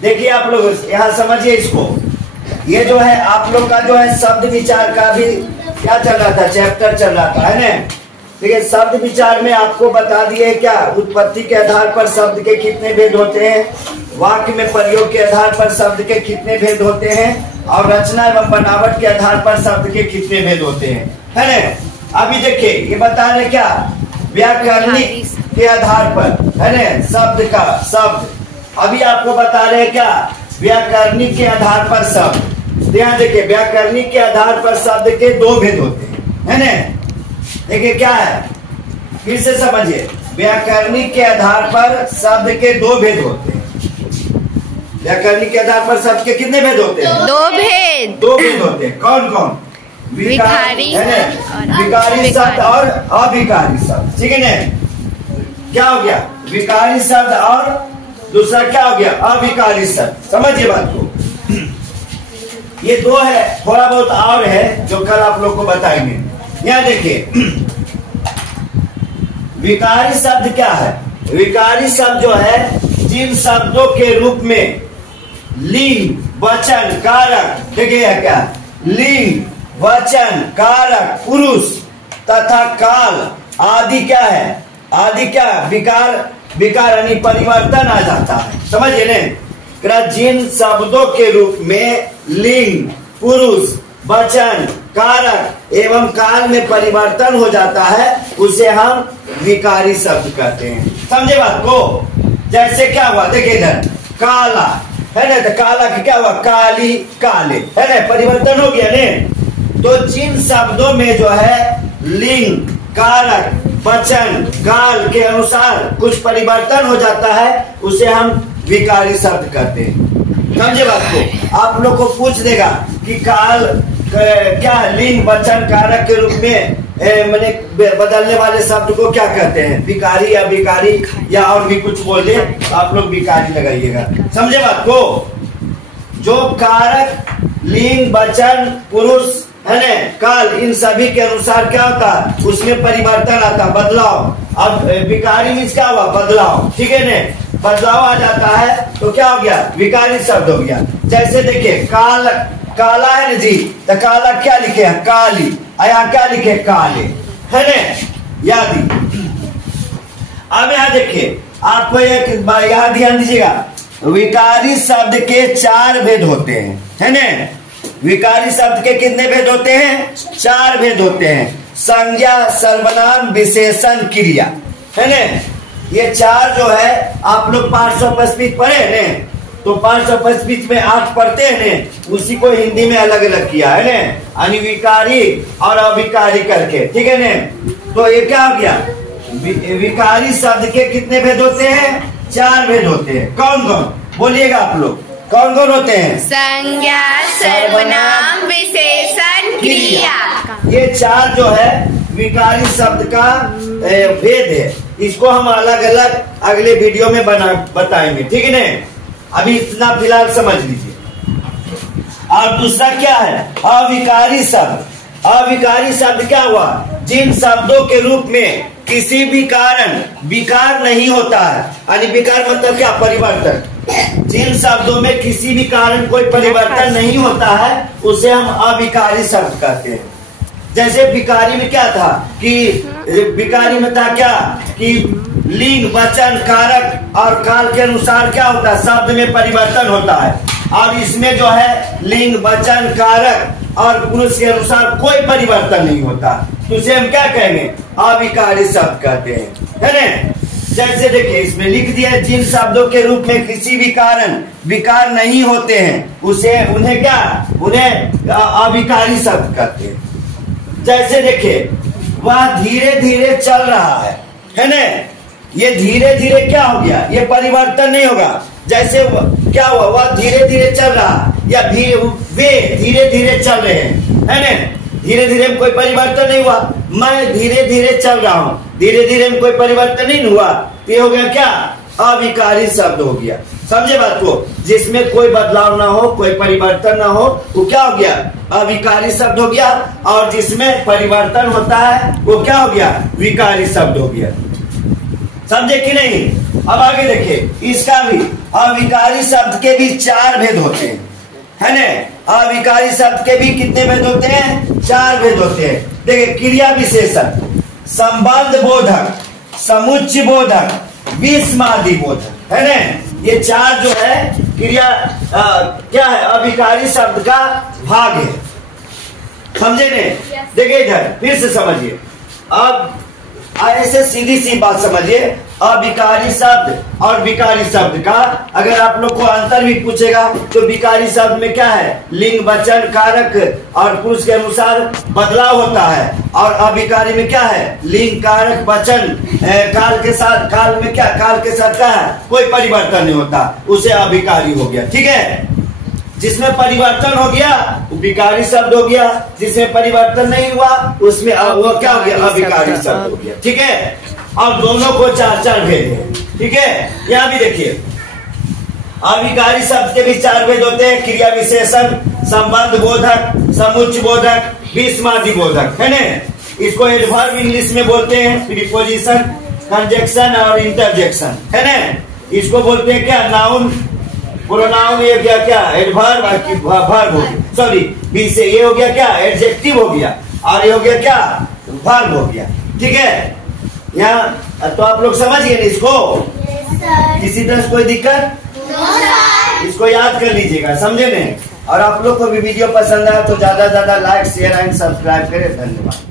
देखिए आप लोग यहाँ समझिए इसको। ये जो है आप लोग का जो है शब्द विचार का भी क्या चल रहा था, चैप्टर चल रहा था, है ना। देखिए शब्द विचार में आपको बता दिए क्या, उत्पत्ति के आधार पर शब्द के कितने भेद होते हैं, वाक्य में प्रयोग के आधार पर शब्द के कितने भेद होते हैं, और रचना एवं बनावट के आधार पर शब्द के कितने भेद होते हैं, है ना। अभी देखिए ये बता रहे क्या, व्याकरणिक के आधार पर, है ना, शब्द का शब्द। अभी आपको बता रहे हैं क्या, व्याकरणिक के आधार पर शब्द। ध्यान देखिए, व्याकरणिक के आधार पर शब्द के दो भेद होते हैं, है ना। देखिए क्या है, फिर से समझिए, व्याकरणिक के आधार पर शब्द के दो भेद होते हैं। व्याकरणिक के आधार पर शब्द के कितने भेद होते हैं? दो भेद होते हैं। कौन कौन? विकारी, है ना, विकारी शब्द और अविकारी शब्द, ठीक है ना। क्या हो गया, विकारी शब्द और दूसरा क्या हो गया, अविकारी शब्द। समझिए बात को, ये दो है, थोड़ा बहुत और है जो कल आप लोग को बताएंगे। यहाँ देखिए विकारी शब्द क्या है। विकारी शब्द जो है जिन शब्दों के रूप में लिंग, वचन, कारक, देखिए क्या, लिंग, वचन, कारक, पुरुष तथा काल आदि क्या है, आदि क्या, विकार, विकार यानी परिवर्तन आ जाता है। समझिए ना, जिन शब्दों के रूप में लिंग, पुरुष, वचन, कारक एवं काल में परिवर्तन हो जाता है उसे हम विकारी शब्द कहते हैं। समझे बात को। जैसे क्या हुआ, देखिए इधर काला है ना, तो काला क्या हुआ, काली, काले, है ना, परिवर्तन हो गया ने। तो जिन शब्दों में जो है लिंग, कारक, वचन, काल के अनुसार कुछ परिवर्तन हो जाता है उसे हम विकारी शब्द कहते हैं। समझे बात को। आप लोग को पूछ देगा कि काल क्या, लिंग, वचन, कारक के रूप में मैंने बदलने वाले शब्द को क्या कहते हैं, विकारी या विकारी या और भी कुछ बोले, आप लोग विकारी लगाइएगा। समझे बात को। जो कारक, लिंग, वचन, पुरुष, है ना, काल, इन सभी के अनुसार क्या होता है, उसमें परिवर्तन आता, बदलाव। अब विकारी मीन्स क्या हुआ, बदलाव, ठीक है ना, बदलाव आ जाता है तो क्या हो गया, विकारी शब्द हो गया। जैसे देखिए काल, काला है ना जी, तो काला क्या लिखे हैं, काली, यहाँ क्या लिखे, काले, है ना, याद। अब यहाँ देखिए आपको एक बार यहाँ ध्यान दीजिएगा, विकारी शब्द के 4 भेद होते हैं, है ना। विकारी शब्द के कितने भेद होते हैं, 4 भेद होते हैं। संज्ञा, सर्वनाम, विशेषण, क्रिया, है ना। ये 4 जो है आप लोग 525 पढ़े हैं, तो 525 में 8 पढ़ते हैं, उसी को हिंदी में अलग अलग किया है ना, अनिविकारी और अविकारी करके, ठीक है ना। तो ये क्या हो गया, विकारी शब्द के कितने भेद होते हैं, 4 भेद होते हैं। कौन कौन बोलिएगा आप लोग, कौन कौन होते हैं? संज्ञा, सर्वनाम, विशेषण, क्रिया। ये 4 जो है विकारी शब्द का भेद है। इसको हम अलग अलग अगले वीडियो में बताएंगे, ठीक है ना। अभी इतना फिलहाल समझ लीजिए। और दूसरा क्या है, अविकारी शब्द। अविकारी शब्द क्या हुआ, जिन शब्दों के रूप में किसी भी कारण विकार नहीं होता है, यानी विकार मतलब क्या, परिवर्तन। जिन शब्दों में किसी भी कारण कोई परिवर्तन नहीं होता है उसे हम अविकारी शब्द कहते हैं। जैसे विकारी में क्या था कि विकारी में था क्या कि लिंग, वचन, कारक और काल के अनुसार क्या होता है, शब्द में परिवर्तन होता है। और इसमें जो है लिंग, वचन, कारक और पुरुष के अनुसार कोई परिवर्तन नहीं होता, तो उसे हम क्या कहेंगे, अविकारी शब्द कहते हैं, है ना। जैसे देखिए इसमें लिख दिया है, जिन शब्दों के रूप में किसी भी कारण विकार नहीं होते हैं उसे उन्हें क्या, उन्हें अविकारी शब्द कहते हैं। जैसे देखिए वह धीरे धीरे चल रहा है ना, ये धीरे धीरे क्या हो गया, ये परिवर्तन नहीं होगा। जैसे क्या हुआ, वह धीरे धीरे चल रहा या वे धीरे धीरे चल रहे हैं, है ना। धीरे धीरे में कोई परिवर्तन नहीं हुआ, मैं धीरे धीरे चल रहा हूँ, धीरे धीरे में कोई परिवर्तन नहीं हुआ, तो ये हो गया क्या, अविकारी शब्द हो गया। समझे बात को। जिसमें कोई बदलाव ना हो, कोई परिवर्तन ना हो, वो क्या हो गया, अविकारी शब्द हो गया। और जिसमें परिवर्तन होता है वो क्या हो गया, विकारी शब्द हो गया। समझे कि नहीं। अब आगे देखिए, इसका भी अविकारी शब्द के भी 4 भेद होते हैं, है ना। अविकारी शब्द के भी कितने भेद होते हैं? 4 भेद होते हैं। देखिए, क्रिया विशेषण, संबंध बोधक, समुच्चय बोधक, विस्मादि बोधक, है ना। ये 4 जो है क्रिया क्या है? अविकारी शब्द का भाग है। समझे ने? देखिए इधर फिर से समझिए। अब ऐसे सीधी सी बात समझिए, अविकारी शब्द और विकारी शब्द का अगर आप लोग को अंतर भी पूछेगा तो विकारी शब्द में क्या है? लिंग, वचन, कारक और पुरुष के अनुसार बदलाव होता है, और अविकारी में क्या है? लिंग, कारक, वचन, काल के साथ, काल में क्या? काल के साथ क्या है? कोई परिवर्तन नहीं होता, उसे अविकारी हो गया। ठीक है, जिसमें परिवर्तन हो गया वो विकारी शब्द हो गया, जिसमें परिवर्तन नहीं हुआ उसमें वो क्या हो गया? अविकारी शब्द हो गया। ठीक है, और दोनों को 4 भेद है। ठीक है, यहाँ भी देखिए, अविकारी शब्द के भी 4 भेद होते हैं, क्रिया विशेषण, संबंध बोधक, समुच्चय बोधक, विस्मादि बोधक, है ना। इसको एडवर्ब इंग्लिश में बोलते हैं प्रीपोजिशन, कंजक्शन और इंटरजेक्शन, है ना। इसको बोलते हैं क्या? Noun, pronoun. ये क्या? क्या एडवर्ब, वर्ब हो गया, सॉरी ये हो गया क्या? एडजेक्टिव हो गया, और ये हो गया क्या? वर्ब हो गया। ठीक है, यहाँ तो आप लोग समझ गए ना इसको? किसी तरह से कोई दिक्कत? इसको याद कर लीजिएगा, समझे नहीं? और आप लोग को भी वीडियो पसंद आया तो ज्यादा से ज्यादा लाइक, शेयर एंड सब्सक्राइब करें। धन्यवाद।